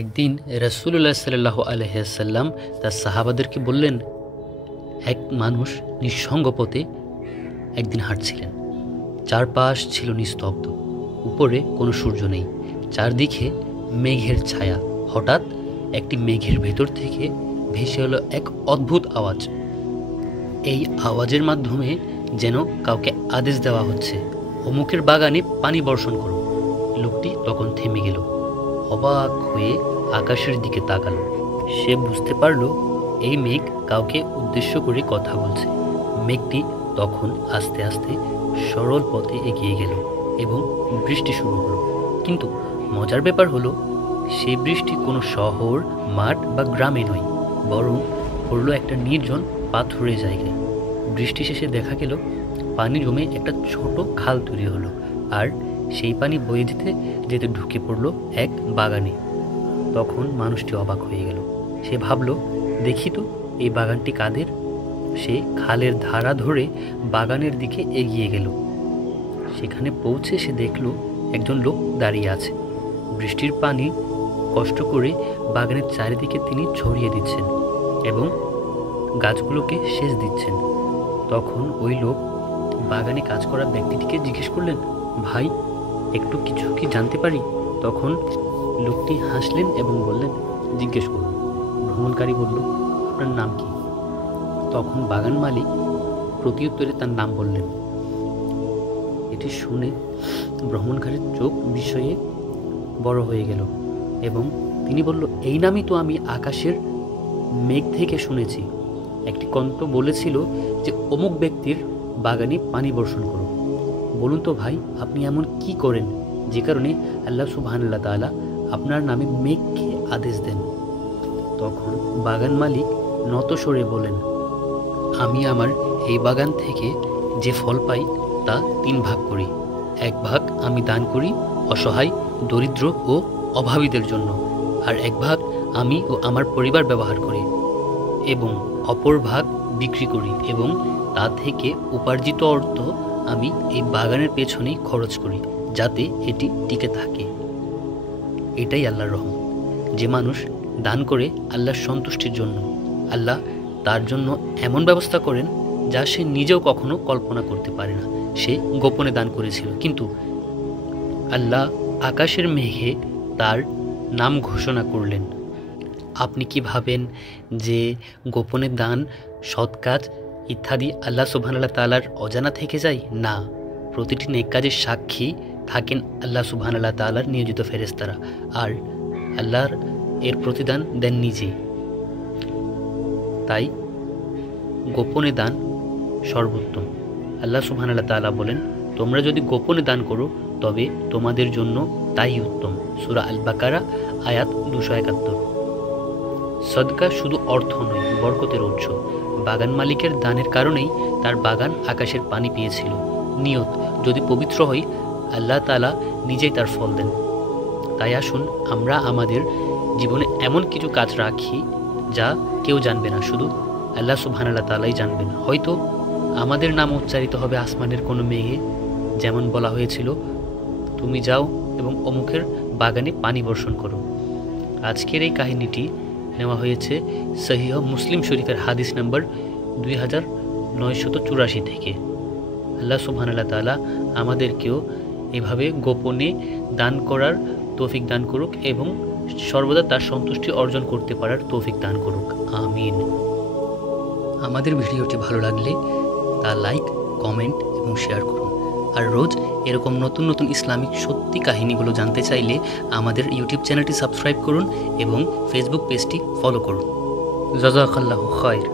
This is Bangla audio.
একদিন রাসূলুল্লাহ সাল্লাল্লাহু আলাইহি ওয়াসাল্লাম তার সাহাবাদেরকে বললেন, এক মানুষ নিঃসঙ্গ পথে একদিন হাঁটছিলেন। চারপাশ ছিল নিস্তব্ধ, উপরে কোনো সূর্য নেই, চারদিকে মেঘের ছায়া। হঠাৎ একটি মেঘের ভেতর থেকে ভেসে এলো এক অদ্ভুত আওয়াজ। এই আওয়াজের মাধ্যমে যেন কাউকে আদেশ দেওয়া হচ্ছে, অমুকের বাগানে পানি বর্ষণ করো। লোকটি তখন থেমে গেল, অবাক হয়ে আকাশের দিকে তাকালো। সে বুঝতে পারল এই মেঘ কাউকে উদ্দেশ্য করে কথা বলছে। মেঘটি তখন আস্তে আস্তে সরল পথে এগিয়ে গেল এবং বৃষ্টি শুরু হলো। কিন্তু মজার ব্যাপার হলো, সেই বৃষ্টি কোনো শহর, মাঠ বা গ্রামে নয়, বরং পড়লো একটা নির্জন পাথুরে জায়গায়। বৃষ্টি শেষে দেখা গেল পানি জমে একটা ছোট খাল তৈরি হলো, আর সেই পানি বয়ে যেতে যেতে ঢুকে পড়লো এক বাগানে। তখন মানুষটি অবাক হয়ে গেল। সে ভাবল, দেখি তো এই বাগানটি কাদের। সে খালের ধারা ধরে বাগানের দিকে এগিয়ে গেল। সেখানে পৌঁছে সে দেখল একজন লোক দাঁড়িয়ে আছে। বৃষ্টির পানি কষ্ট করে বাগানের চারিদিকে তিনি ছড়িয়ে দিচ্ছেন এবং গাছগুলোকে সেচ দিচ্ছেন। তখন ওই লোক বাগানে কাজ করা ব্যক্তিটিকে জিজ্ঞেস করলেন, ভাই, একটু কিছু কি জানতে পারি? তখন লোকটি হাসলেন এবং বললেন, জিজ্ঞেস করুন। ভ্রমণকারী বলল, আপনার নাম কি? তখন বাগান মালিক প্রত্যুত্তরে তার নাম বললেন। এটি শুনে ভ্রমণকারীর চোখ বিস্ময়ে বড় হয়ে গেল এবং তিনি বলল, এই নামই তো আমি আকাশের মেঘ থেকে শুনেছি। একটি কণ্ঠ বলেছিল যে অমুক ব্যক্তির বাগানে পানি বর্ষণ করো। বলুন তো ভাই, আপনি এমন কি করেন যে কারণে আল্লাহ সুবহানাহু তাআলা আপনার নামে মেঘকে আদেশ দেন? তখন বাগান মালিক নত স্বরে বলেন, আমি আমার এই বাগান থেকে যে ফল পাই তা 3 ভাগ করি। 1 ভাগ আমি দান করি অসহায়, দরিদ্র ও অভাবীদের জন্য, আর 1 ভাগ আমি ও আমার পরিবার ব্যবহার করি, এবং অপর ভাগ বিক্রি করি, এবং তা থেকে উপার্জিত অর্থ আমি এই বাগানের পেছনেই খরচ করি, যাতে এটি টিকে থাকে। এটাই আল্লাহর রহমত। যে মানুষ দান করে আল্লাহর সন্তুষ্টির জন্য, আল্লাহ তার জন্য এমন ব্যবস্থা করেন যা সে নিজেও কখনো কল্পনা করতে পারে না। সে গোপনে দান করেছিল, কিন্তু আল্লাহ আকাশের মেঘে তার নাম ঘোষণা করলেন। আপনি কি ভাবেন যে গোপনে দান, সৎ কাজ ইত্যাদি আল্লাহ সুবহানাহু তাআলার অজানা থেকে যায়? না, প্রতিটি নেক কাজের সাক্ষী থাকেন আল্লাহ সুবহানাহু তাআলার নিয়োজিত ফেরেশতারা, আর আল্লাহর এর প্রতিদান দেন নিজে। তাই গোপনে দান সর্বোত্তম। আল্লাহ সুবহানাহু তাআলা বলেন, তোমরা যদি গোপনে দান করো তবে তোমাদের জন্য তাই উত্তম। সূরা আল বাকারা আয়াত 271। সদকা শুধু অর্থ নয়, বরকতের উৎস। বাগান মালিকের দানের কারণেই তার বাগান আকাশের পানি পেয়েছিল। নিয়ত যদি পবিত্র হয়, আল্লাহ তাআলা নিজেই তার ফল দেন। তাই আসুন আমরা আমাদের জীবনে এমন কিছু কাজ রাখি যা কেউ জানবে না, শুধু আল্লাহ সুবহানাহু তাআলাই জানবেন। হয়তো আমাদের নাম উচ্চারিত হবে আসমানের কোনো মেঘে, যেমন বলা হয়েছিল, তুমি যাও এবং অমুকের বাগানে পানি বর্ষণ করো। আজকের এই কাহিনীটি নেওয়া হয়েছে সহিহ মুসলিম শরীফের হাদিস নম্বর 2984 থেকে। আল্লাহ সুবহানাহু তাআলা আমাদেরকেও এভাবে গোপনে দান করার তৌফিক দান করুক এবং সর্বদা তার সন্তুষ্টি অর্জন করতে পারার তৌফিক দান করুক। আমিন। আমাদের ভিডিওটি ভালো লাগলে তা লাইক, কমেন্ট এবং শেয়ার করুন। আর রোজ এরকম নতুন নতুন ইসলামিক সত্যি কাহিনীগুলো জানতে চাইলে আমাদের ইউটিউব চ্যানেলটি সাবস্ক্রাইব করুন এবং ফেসবুক পেজটি ফলো করুন। জাযাকাল্লাহু খায়র।